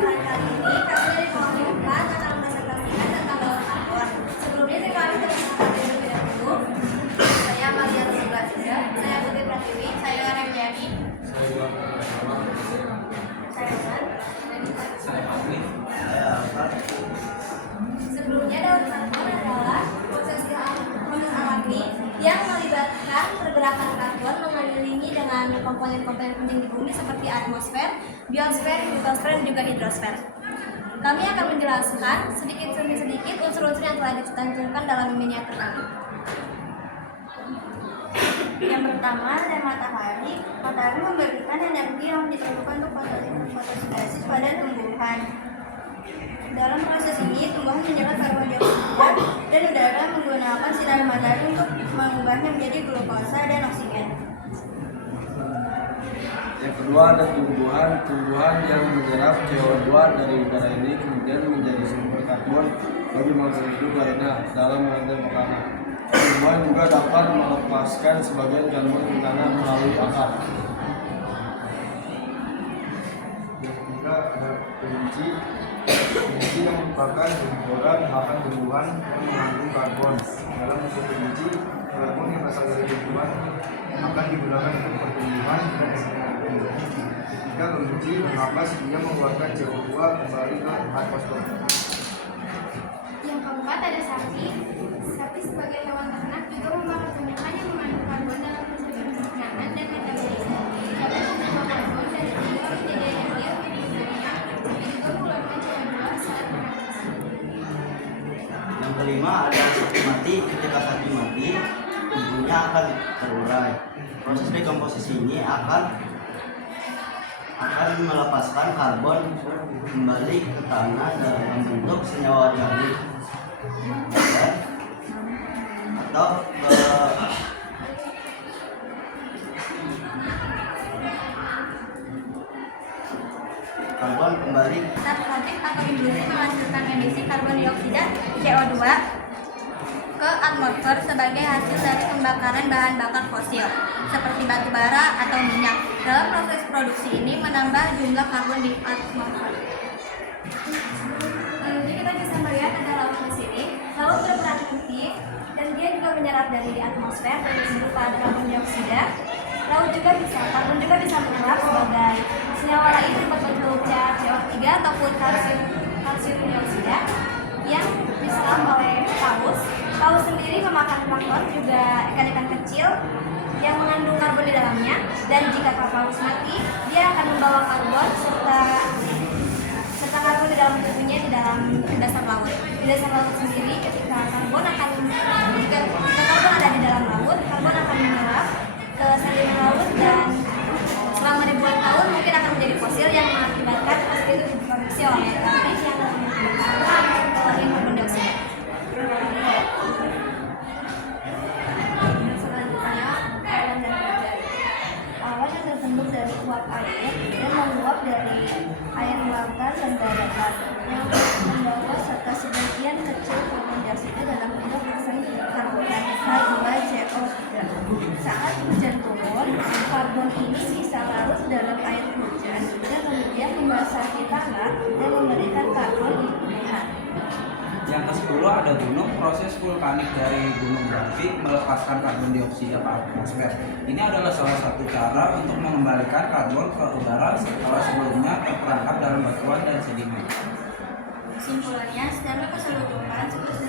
kesempatan kali ini kami dari kelompok 4 akan mempresentasikan tentang balon karbon. Sebelumnya saya kami terkenalkan terlebih dahulu. Saya Amalia Rosibasida, saya Putri Pratiwi, saya Remyani, saya Dan, Saya Fahmi. Sebelumnya daun karbon adalah proses alami yang melibatkan pergerakan karbon mengelilingi dengan komponen-komponen penting di bumi seperti atmosfer, biosfer, litosfer, dan juga hidrosfer. Kami akan menjelaskan sedikit demi sedikit unsur-unsur yang telah dicantumkan dalam miniatur kami. Yang pertama ada matahari. Matahari memberikan energi yang diperlukan untuk fotosintesis pada tumbuhan. Dalam proses ini, tumbuhan menyerap karbon dioksida dan udara menggunakan sinar matahari untuk mengubahnya menjadi glukosa dan oksigen. Yang kedua ada tumbuhan yang menyerap CO2 dari udara ini kemudian menjadi sumber karbon bagi makhluk hidup lainnya dalam mengambil makanan. Tumbuhan juga dapat melepaskan sebagian karbon ke tanah melalui akar. Yang ketiga ada kelinci. Kelinci yang merupakan jempolan bahkan tumbuhan yang mengandung karbon. Dalam usus kelinci, karbon yang berasal dari tumbuhan akan digunakan untuk pertumbuhan dan ekstraksi. Ketika kelinci bernapas, dia mengeluarkan CO2 kembali ke atmosfer. Yang keempat ada sapi. Sapi sebagai hewan ternak juga memakan tumbuhan yang mengandung karbon dalam proses pencernaan dan metabolisme. Sapi menerima karbon dari tumbuhan menjadi energi untuk hidupnya dan juga mengeluarkan CO2 saat bernafas. Yang kelima ada sapi mati. Ketika sapi mati, tubuhnya akan terurai. Proses dekomposisi ini akan melepaskan karbon kembali ke tanah dalam bentuk senyawa organik atau karbon kembali. Saat pabrik atau industri menghasilkan emisi karbon dioksida CO2 ke atmosfer sebagai hasil dari pembakaran bahan bakar fosil seperti batu bara atau minyak. Dalam proses produksi ini menambah jumlah karbon di atmosfer. Lalu kita bisa melihat ada laut di sini. Laut berperan penting dan dia juga menyerap dari atmosfer berupa karbon dioksida. Karbon juga bisa menyerap sebagai senyawa lain berbentuk CO3 ataupun kalsium dioksida yang diserap oleh paus. Paus sendiri memakan plankton, juga ikan-ikan kecil yang mengandung karbon di dalamnya, dan jika paus mati, dia akan membawa karbon serta karbon di dalam tubuhnya di dalam dasar laut. Di dasar laut sendiri, ketika karbon ada di dalam laut, karbon akan menyerap ke sedimen laut dan selama ribuan tahun mungkin akan menjadi fosil yang mengakibatkan fosil itu diproduksi oleh pabrik yang menghasilkan karbon dioksida. Selanjutnya, awan dan hujan. Awan yang terbentuk dari uap air dan menguap dari air lautan dan daratan yang membawa serta sebagian kecil karbon dioksida dalam bentuk karbonat H2CO. Saat hujan turun, karbon ini bisa larut dalam air hujan dan kemudian membasahi tanah dan memberikan karbon di tumbuhan. Yang ke-10 ada gunung. Proses vulkanik dari gunung berapi melepaskan karbon dioksida ke atmosfer. Ini adalah salah satu cara untuk mengembalikan karbon ke udara setelah sebelumnya terperangkap dalam batuan dan sedimen. Kesimpulannya, secara keseluruhan, siklus